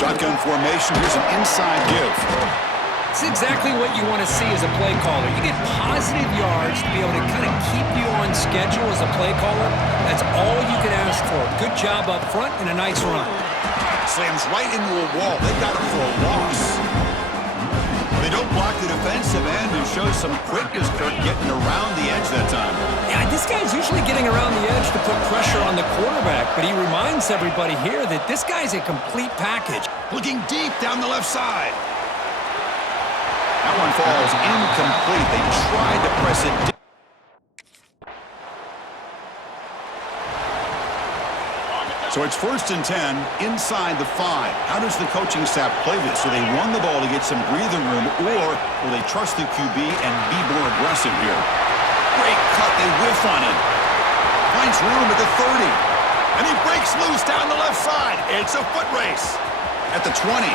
Shotgun formation. Here's an inside give. It's exactly what you want to see as a play caller. You get positive yards to be able to kind of keep you on schedule as a play caller. That's all you can ask for. Good job up front and a nice run. Slams right into a wall. They got him for a loss. They don't block the defensive end and shows some quickness, Kirk, getting around the edge that time. Yeah, this guy's usually getting around the edge to put pressure on the quarterback, but he reminds everybody here that this guy's a complete package. Looking deep down the left side. That one falls incomplete. They tried to press it deep. So it's 1st and 10 inside the 5. How does the coaching staff play this? Do they run the ball to get some breathing room, or will they trust the QB and be more aggressive here? Great cut. They whiff on it. Finds room at the 30. And he breaks loose down the left side. It's a foot race. At the 20.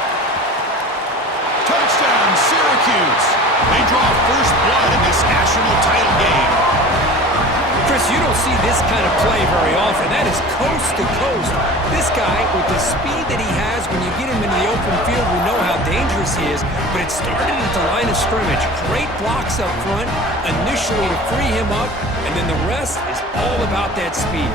Touchdown, Syracuse. They draw first blood in this national title game. Chris, you don't see this kind of play very often. That is coast to coast. This guy, with the speed that he has, when you get him in the open field, we know how dangerous he is, but it started at the line of scrimmage. Great blocks up front, initially to free him up, and then the rest is all about that speed.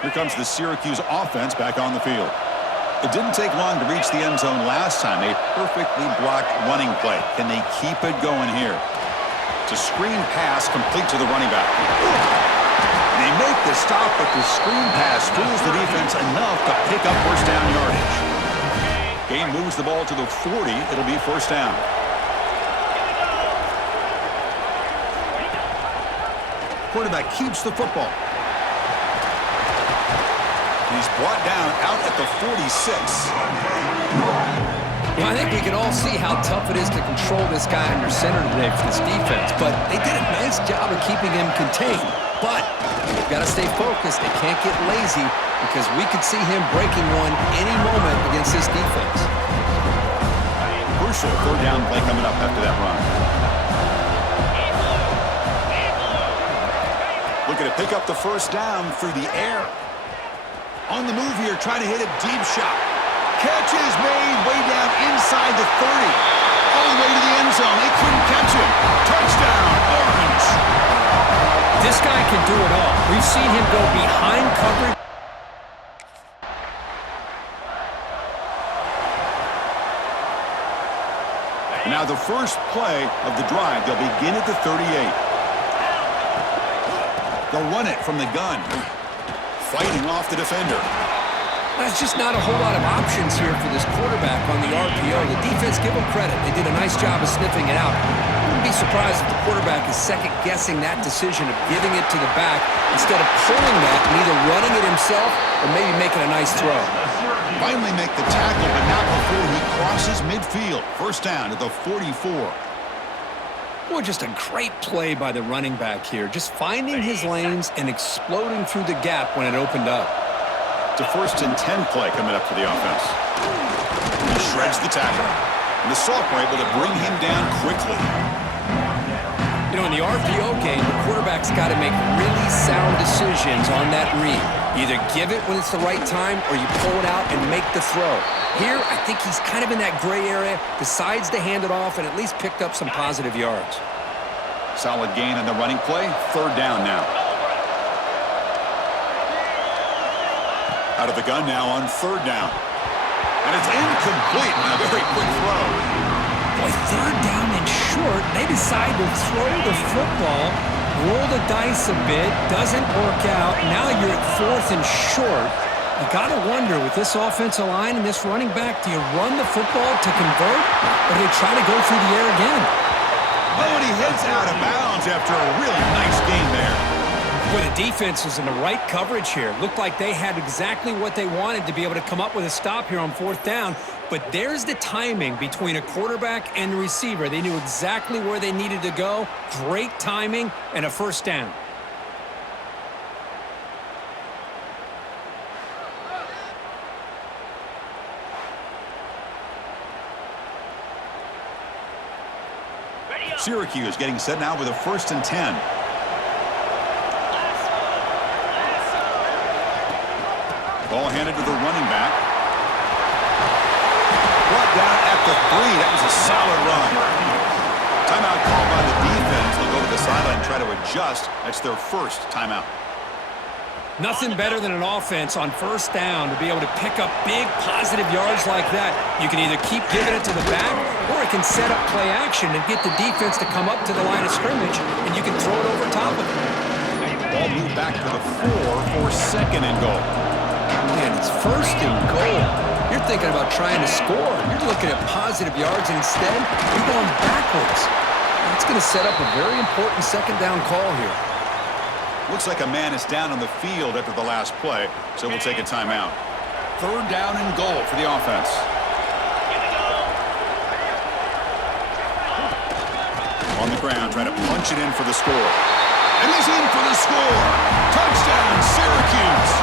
Here comes the Syracuse offense back on the field. It didn't take long to reach the end zone last time. A perfectly blocked running play. Can they keep it going here? It's a screen pass complete to the running back. They make the stop, but the screen pass fools the defense enough to pick up first down yardage. Game moves the ball to the 40. It'll be first down. Quarterback keeps the football. He's brought down out at the 46. Well, I think we can all see how tough it is to control this guy under center today for this defense, but they did a nice job of keeping him contained. But they've got to stay focused. They can't get lazy because we could see him breaking one any moment against this defense. Crucial third down play coming up after that run. Looking to pick up the first down through the air. On the move here, trying to hit a deep shot. Catch is made way down inside the 30. All the way to the end zone. They couldn't catch him. Touchdown, Orange. This guy can do it all. We've seen him go behind coverage. Now the first play of the drive, they'll begin at the 38. They'll run it from the gun. Fighting off the defender. There's just not a whole lot of options here for this quarterback on the RPO. The defense, give them credit. They did a nice job of sniffing it out. I wouldn't be surprised if the quarterback is second-guessing that decision of giving it to the back instead of pulling that and either running it himself or maybe making a nice throw. Finally make the tackle, but not before he crosses midfield. First down at the 44. Boy, just a great play by the running back here. Just finding his lanes and exploding through the gap when it opened up. It's a 1st and 10 play coming up for the offense. He shreds the tackle. And the sophomore able to bring him down quickly. You know, in the RPO game, the quarterback's got to make really sound decisions on that read. Either give it when it's the right time or you pull it out and make the throw. Here, I think he's kind of in that gray area, decides to hand it off and at least picked up some positive yards. Solid gain on the running play. Third down now. Out of the gun now on third down. And it's incomplete on a very quick throw. Boy, third down and short. They decide to throw the football, roll the dice a bit, doesn't work out. Now you're at 4th and short. You got to wonder, with this offensive line and this running back, do you run the football to convert, or do you try to go through the air again? Oh, and he heads out of bounds after a really nice gain there. Boy, the defense was in the right coverage here. Looked like they had exactly what they wanted to be able to come up with a stop here on 4th down. But there's the timing between a quarterback and the receiver. They knew exactly where they needed to go. Great timing and a first down. Syracuse getting set now with a 1st and 10. Ball handed to the running back. Brought down at the 3. That was a solid run. Timeout called by the defense. They'll go to the sideline and try to adjust. That's their first timeout. Nothing better than an offense on 1st down to be able to pick up big positive yards like that. You can either keep giving it to the back, or it can set up play action and get the defense to come up to the line of scrimmage, and you can throw it over top of it. Ball moved back to the 4 for 2nd and goal. And it's 1st and goal. You're thinking about trying to score. You're looking at positive yards, and instead, you're going backwards. That's going to set up a very important 2nd down call here. Looks like a man is down on the field after the last play, so we'll take a timeout. 3rd down and goal for the offense. On the ground, trying to punch it in for the score. And he's in for the score. Touchdown, Syracuse.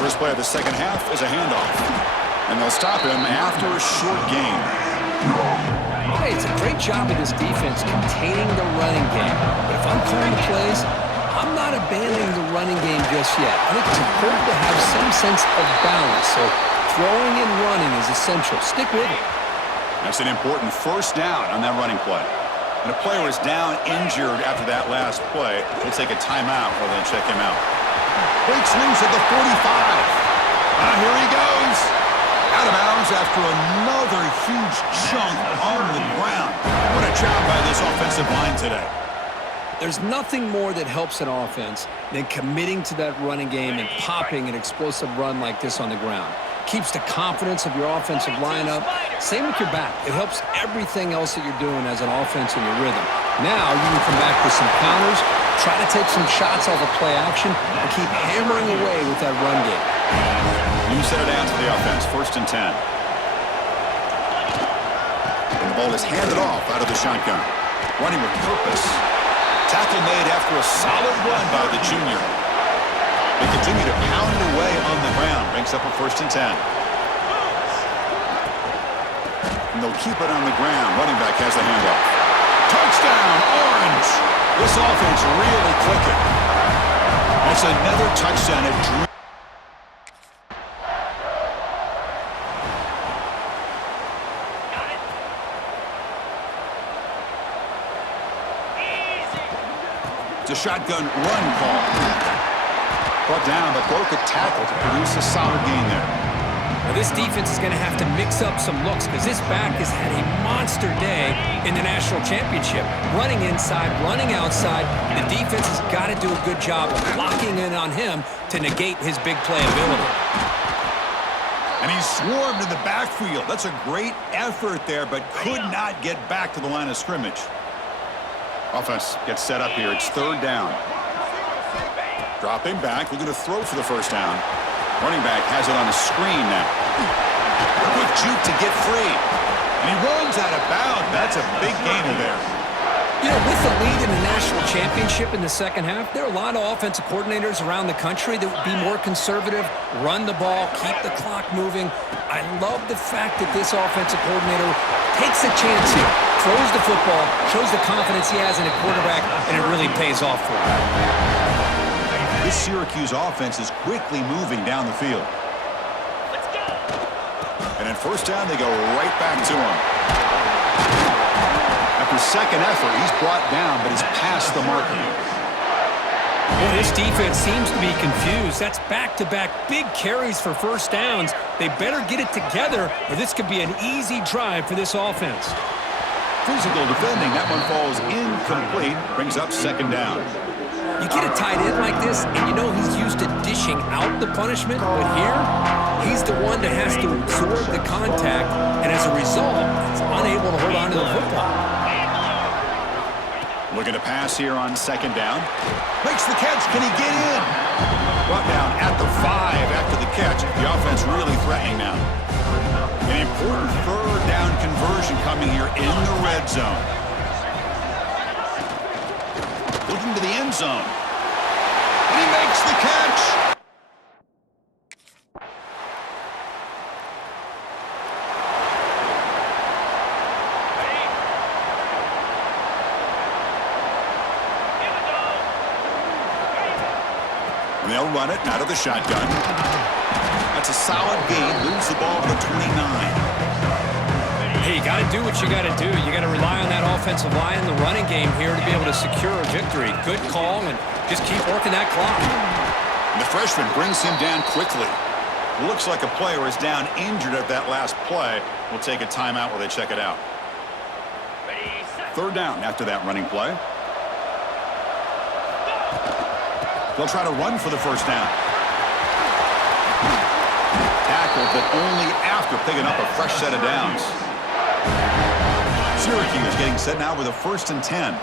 First play of the 2nd half is a handoff. And they'll stop him after a short gain. Hey, it's a great job of this defense containing the running game. But if I'm calling the plays, I'm not abandoning the running game just yet. I think it's important to have some sense of balance. So throwing and running is essential. Stick with it. That's an important 1st down on that running play. And a player is down injured after that last play. We'll take a timeout while they check him out. Breaks loose at the 45. Here he goes. Out of bounds after another huge chunk on the ground. What a job by this offensive line today. There's nothing more that helps an offense than committing to that running game and popping an explosive run like this on the ground. Keeps the confidence of your offensive line up. Same with your back. It helps everything else that you're doing as an offense in your rhythm. Now you can come back with some counters, try to take some shots off of play action, and keep hammering away with that run game. You set it down to the offense, 1st and 10. And the ball is handed off out of the shotgun. Running with purpose. Tackle made after a solid run by the junior. They continue to pound away on the ground. Brings up a 1st and 10. And they'll keep it on the ground. Running back has the handoff. Touchdown, Orange! This offense really clicking. That's another touchdown at Drew. It's a shotgun run call. Brought down, but broke a tackle to produce a solid gain there. Now this defense is going to have to mix up some looks because this back has had a monster day in the national championship. Running inside, running outside. The defense has got to do a good job of locking in on him to negate his big play ability. And he's swarmed in the backfield. That's a great effort there, but could not get back to the line of scrimmage. Offense gets set up here. It's 3rd down. Dropping back, looking to throw for the 1st down. Running back has it on a screen now. A quick juke to get free. And he runs out of bounds. That's a big gainer there. You know, with the lead in the national championship in the 2nd half, there are a lot of offensive coordinators around the country that would be more conservative, run the ball, keep the clock moving. I love the fact that this offensive coordinator takes a chance here, throws the football, shows the confidence he has in a quarterback, and it really pays off for him. This Syracuse offense is quickly moving down the field. And in 1st down, they go right back to him. After 2nd effort, he's brought down, but he's past the marker. Well, this defense seems to be confused. That's back-to-back big carries for 1st downs. They better get it together, or this could be an easy drive for this offense. Physical defending. That one falls incomplete. Brings up 2nd down. You get a tight end like this, and you know he's used to dishing out the punishment, but here, he's the one that has to absorb the contact, and as a result, he's unable to hold on to the football. Looking to pass here on 2nd down. Makes the catch. Can he get in? Brought down at the 5 after the catch. The offense really threatening now. An important 3rd down conversion coming here in the red zone. Looking to the end zone. And he makes the catch. And they'll run it out of the shotgun. That's a solid gain. Moves the ball to the 29. Hey, you got to do what you got to do. You got to rely on that offensive line in the running game here to be able to secure a victory. Good call, and just keep working that clock. And the freshman brings him down quickly. Looks like a player is down injured at that last play. We'll take a timeout while they check it out. Third down after that running play. They'll try to run for the first down. Tackled, but only after picking up a fresh set of downs. Syracuse getting set now with a 1st and 10.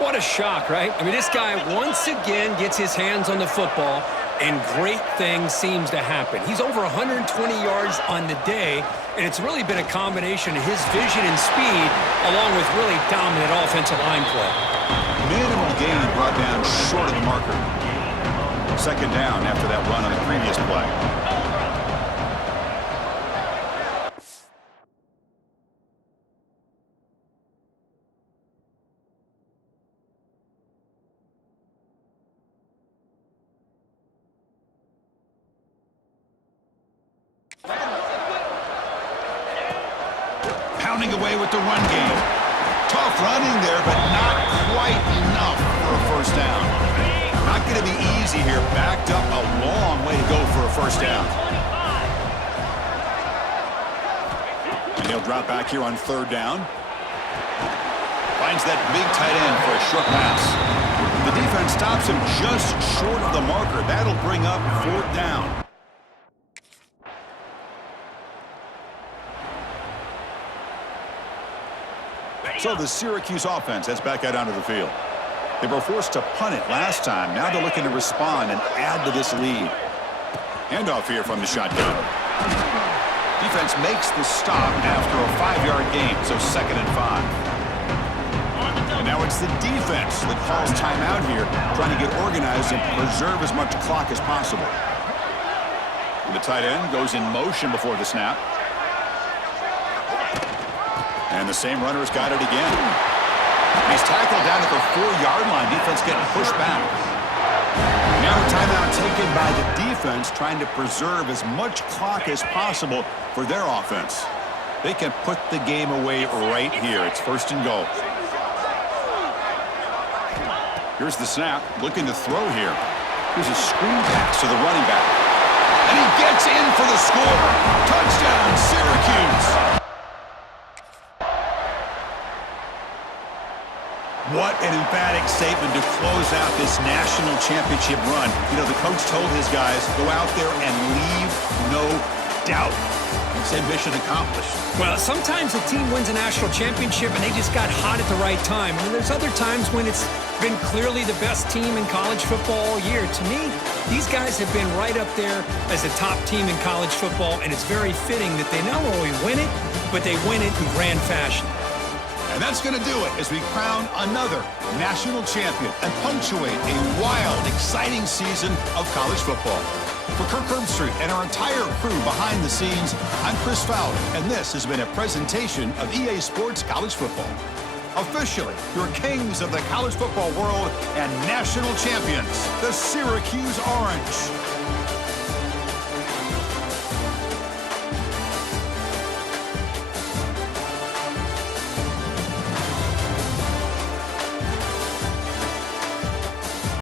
What a shock, right? I mean, this guy once again gets his hands on the football, and great things seems to happen. He's over 120 yards on the day, and it's really been a combination of his vision and speed along with really dominant offensive line play. Minimal gain brought down short of the marker. Second down after that run on the previous play. Pounding away with the run game. Tough running there, but not quite enough for a first down. Not going to be easy here. Backed up a long way to go for a first down. And he'll drop back here on third down. Finds that big tight end for a short pass. The defense stops him just short of the marker. That'll bring up fourth down. So the Syracuse offense heads back out onto the field. They were forced to punt it last time. Now they're looking to respond and add to this lead. Handoff here from the shotgun. Defense makes the stop after a 5-yard gain, so 2nd and 5. And now it's the defense that calls timeout here, trying to get organized and preserve as much clock as possible. And the tight end goes in motion before the snap. And the same runner's got it again. He's tackled down at the 4-yard line. Defense getting pushed back. Now a timeout taken by the defense, trying to preserve as much clock as possible for their offense. They can put the game away right here. It's 1st and goal. Here's the snap. Looking to throw here. Here's a screen pass to the running back. And he gets in for the score. Touchdown, Syracuse. What an emphatic statement to close out this national championship run. You know, the coach told his guys, go out there and leave no doubt. He said mission accomplished. Well, sometimes a team wins a national championship and they just got hot at the right time. And there's other times when it's been clearly the best team in college football all year. To me, these guys have been right up there as a top team in college football, and it's very fitting that they not only win it, but they win it in grand fashion. And that's going to do it as we crown another national champion and punctuate a wild, exciting season of college football. For Kirk Herbstreit and our entire crew behind the scenes, I'm Chris Fowler, and this has been a presentation of EA Sports College Football. Officially, your kings of the college football world and national champions, the Syracuse Orange.